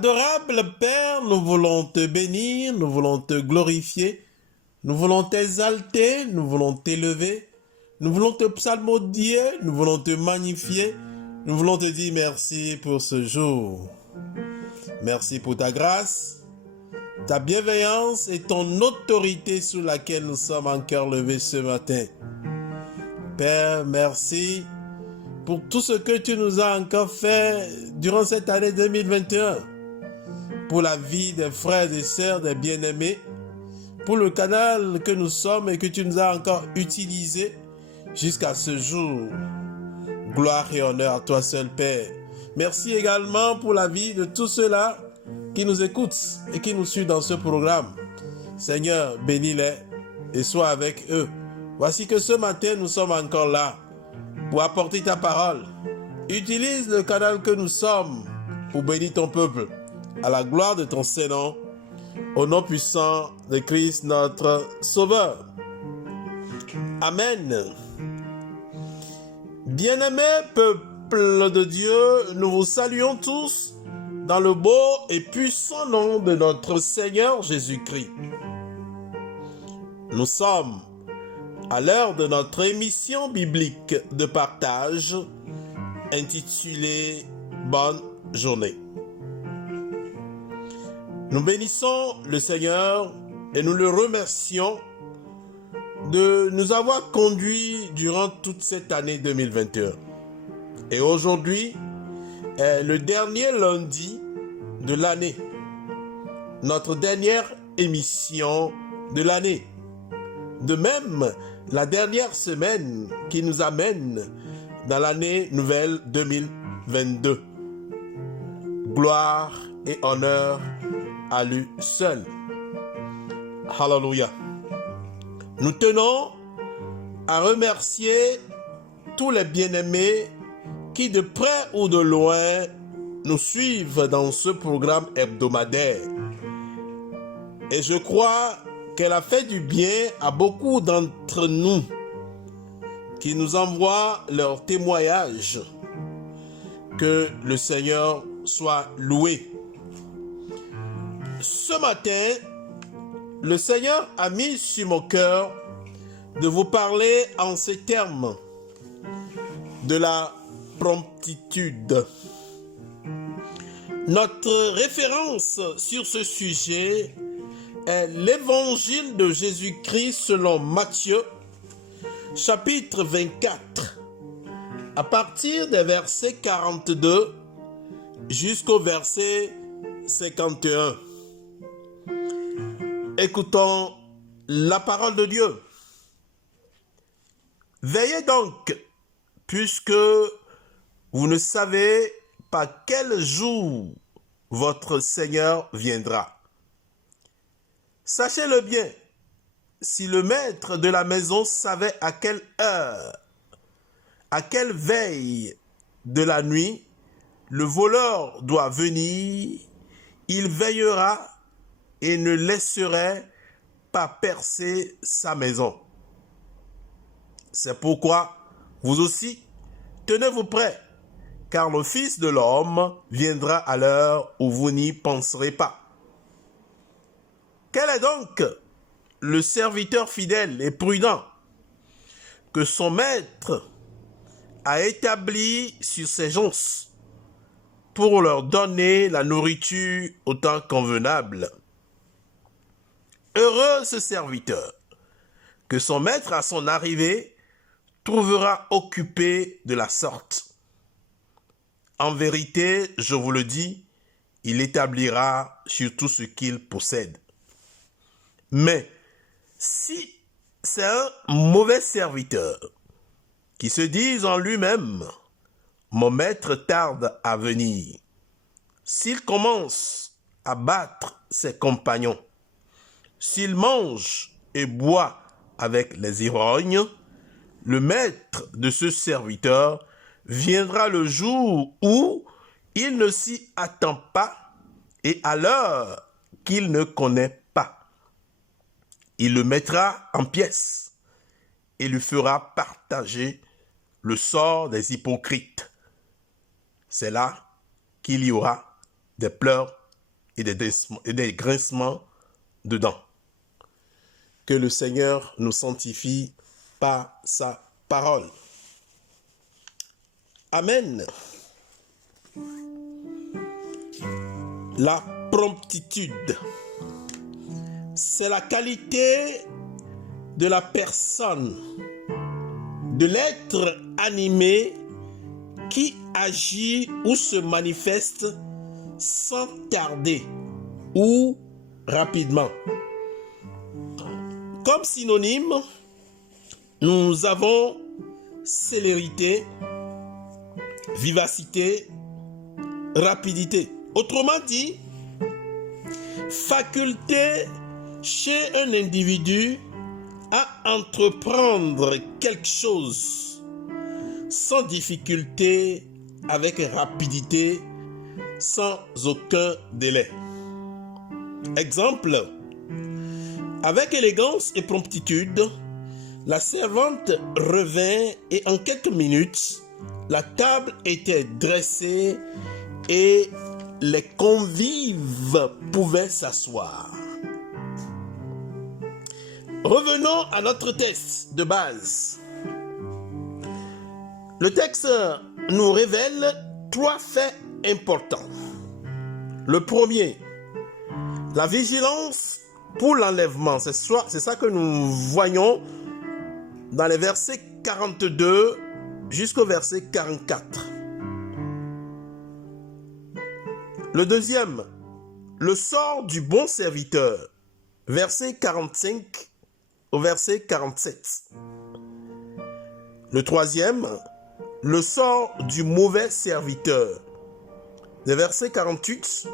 Adorable Père, nous voulons te bénir, nous voulons te glorifier, nous voulons t'exalter, nous voulons t'élever, nous voulons te psalmodier, nous voulons te magnifier, nous voulons te dire merci pour ce jour. Merci pour ta grâce, ta bienveillance et ton autorité sous laquelle nous sommes en cœur levé ce matin. Père, merci pour tout ce que tu nous as encore fait durant cette année 2021, pour la vie des frères et sœurs, des bien-aimés, pour le canal que nous sommes et que tu nous as encore utilisé jusqu'à ce jour. Gloire et honneur à toi seul, Père. Merci également pour la vie de tous ceux-là qui nous écoutent et qui nous suivent dans ce programme. Seigneur, bénis-les et sois avec eux. Voici que ce matin, nous sommes encore là pour apporter ta parole. Utilise le canal que nous sommes pour bénir ton peuple, à la gloire de ton Saint-Nom, au nom puissant de Christ notre Sauveur. Amen. Bien-aimés peuple de Dieu, nous vous saluons tous dans le beau et puissant nom de notre Seigneur Jésus-Christ. Nous sommes à l'heure de notre émission biblique de partage intitulée « Bonne journée ». Nous bénissons le Seigneur et nous le remercions de nous avoir conduits durant toute cette année 2021. Et aujourd'hui est le dernier lundi de l'année, notre dernière émission de l'année. De même, la dernière semaine qui nous amène dans l'année nouvelle 2022. Gloire et honneur à lui seul. Alléluia. Nous tenons à remercier tous les bien-aimés qui de près ou de loin nous suivent dans ce programme hebdomadaire. Et je crois qu'elle a fait du bien à beaucoup d'entre nous qui nous envoient leurs témoignages. Que le Seigneur soit loué. Ce matin, le Seigneur a mis sur mon cœur de vous parler en ces termes de la promptitude. Notre référence sur ce sujet est l'évangile de Jésus-Christ selon Matthieu, chapitre 24, à partir des versets 42 jusqu'au verset 51. Écoutons la parole de Dieu. Veillez donc, puisque vous ne savez pas quel jour votre Seigneur viendra. Sachez-le bien, si le maître de la maison savait à quelle heure, à quelle veille de la nuit, le voleur doit venir, il veillera et ne laisserait pas percer sa maison. C'est pourquoi, vous aussi, tenez-vous prêts, car le Fils de l'homme viendra à l'heure où vous n'y penserez pas. Quel est donc le serviteur fidèle et prudent que son maître a établi sur ses gens pour leur donner la nourriture au temps convenable? Heureux ce serviteur que son maître à son arrivée trouvera occupé de la sorte. En vérité, je vous le dis, il établira sur tout ce qu'il possède. Mais si c'est un mauvais serviteur qui se dit en lui-même, mon maître tarde à venir, s'il commence à battre ses compagnons, s'il mange et boit avec les ivrognes, le maître de ce serviteur viendra le jour où il ne s'y attend pas et à l'heure qu'il ne connaît pas. Il le mettra en pièces et lui fera partager le sort des hypocrites. C'est là qu'il y aura des pleurs et des grincements de dents. Que le Seigneur nous sanctifie par sa parole. Amen. La promptitude, c'est la qualité de la personne, de l'être animé qui agit ou se manifeste sans tarder ou rapidement. Comme synonyme, nous avons célérité, vivacité, rapidité. Autrement dit, faculté chez un individu à entreprendre quelque chose sans difficulté, avec rapidité, sans aucun délai. Exemple, avec élégance et promptitude, la servante revint et en quelques minutes, la table était dressée et les convives pouvaient s'asseoir. Revenons à notre texte de base. Le texte nous révèle 3 faits importants. Le premier, la vigilance pour l'enlèvement. C'est ça que nous voyons dans les versets 42 jusqu'au verset 44. Le deuxième, le sort du bon serviteur, verset 45 au verset 47. Le troisième, le sort du mauvais serviteur, des versets 48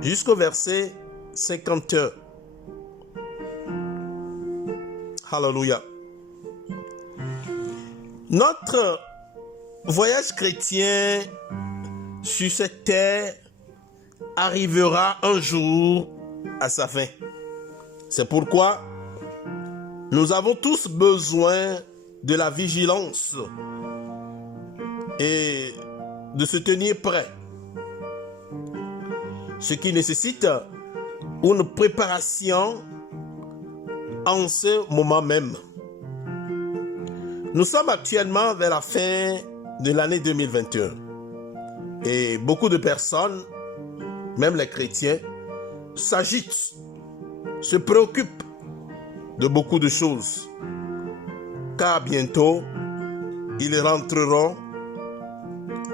jusqu'au verset 51. Alléluia. Notre voyage chrétien sur cette terre arrivera un jour à sa fin. C'est pourquoi nous avons tous besoin de la vigilance et de se tenir prêt. Ce qui nécessite une préparation en ce moment même. Nous sommes actuellement vers la fin de l'année 2021 et beaucoup de personnes, même les chrétiens, s'agitent, se préoccupent de beaucoup de choses, car bientôt, ils rentreront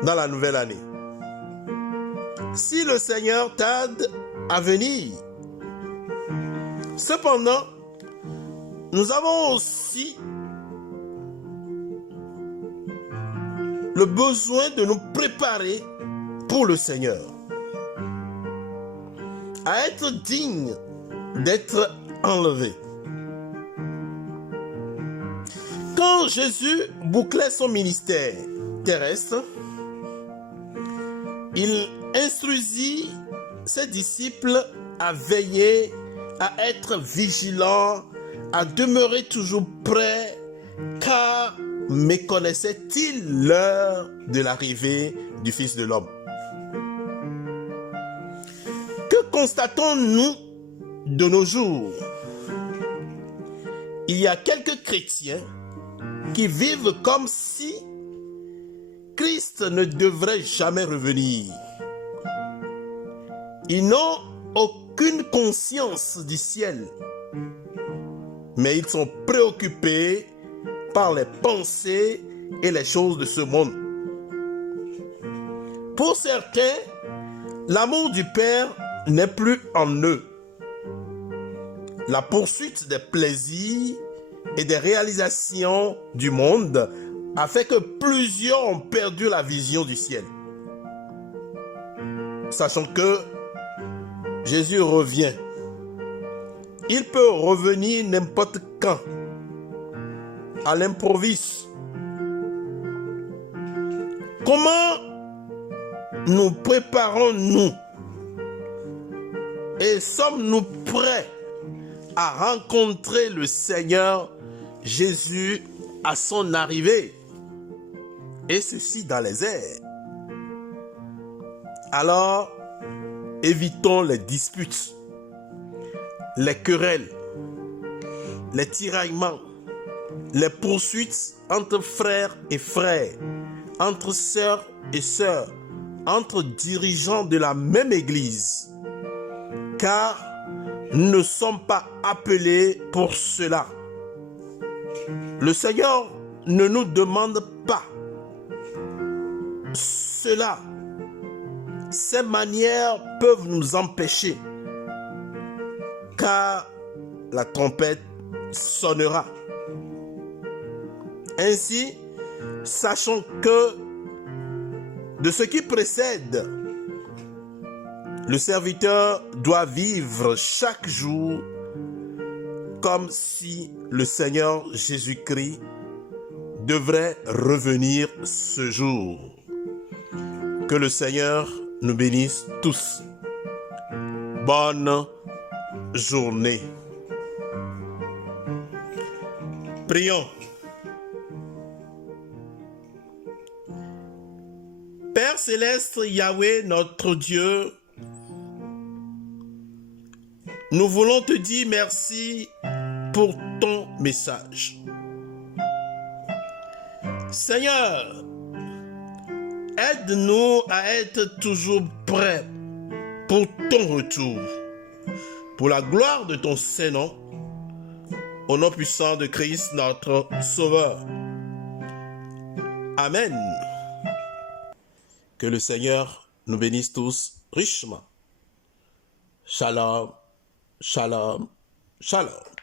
dans la nouvelle année. Si le Seigneur tarde à venir, cependant, nous avons aussi le besoin de nous préparer pour le Seigneur, à être dignes d'être enlevés. Quand Jésus bouclait son ministère terrestre, il instruisit ses disciples à veiller, à être vigilants, à demeurer toujours prêts, car méconnaissait-il l'heure de l'arrivée du Fils de l'homme? Que constatons-nous de nos jours? Il y a quelques chrétiens qui vivent comme si Christ ne devrait jamais revenir. Ils n'ont aucune conscience du ciel, mais ils sont préoccupés par les pensées et les choses de ce monde. Pour certains, l'amour du Père n'est plus en eux. La poursuite des plaisirs et des réalisations du monde a fait que plusieurs ont perdu la vision du ciel. Sachant que Jésus revient. Il peut revenir n'importe quand, à l'improviste. Comment nous préparons-nous et sommes-nous prêts à rencontrer le Seigneur Jésus à son arrivée, et ceci dans les airs? Alors, évitons les disputes, les querelles, les tiraillements, les poursuites entre frères et frères, entre sœurs et sœurs, entre dirigeants de la même Église, car nous ne sommes pas appelés pour cela. Le Seigneur ne nous demande pas cela. Ces manières peuvent nous empêcher, car la trompette sonnera. Ainsi, sachons que de ce qui précède, le serviteur doit vivre chaque jour comme si le Seigneur Jésus-Christ devrait revenir ce jour. Que le Seigneur nous bénisse tous. Bonne journée. Prions. Père céleste, Yahweh, notre Dieu, nous voulons te dire merci pour ton message. Seigneur, aide-nous à être toujours prêts pour ton retour, pour la gloire de ton Saint-Nom, au nom puissant de Christ, notre Sauveur. Amen. Que le Seigneur nous bénisse tous richement. Shalom, shalom, shalom.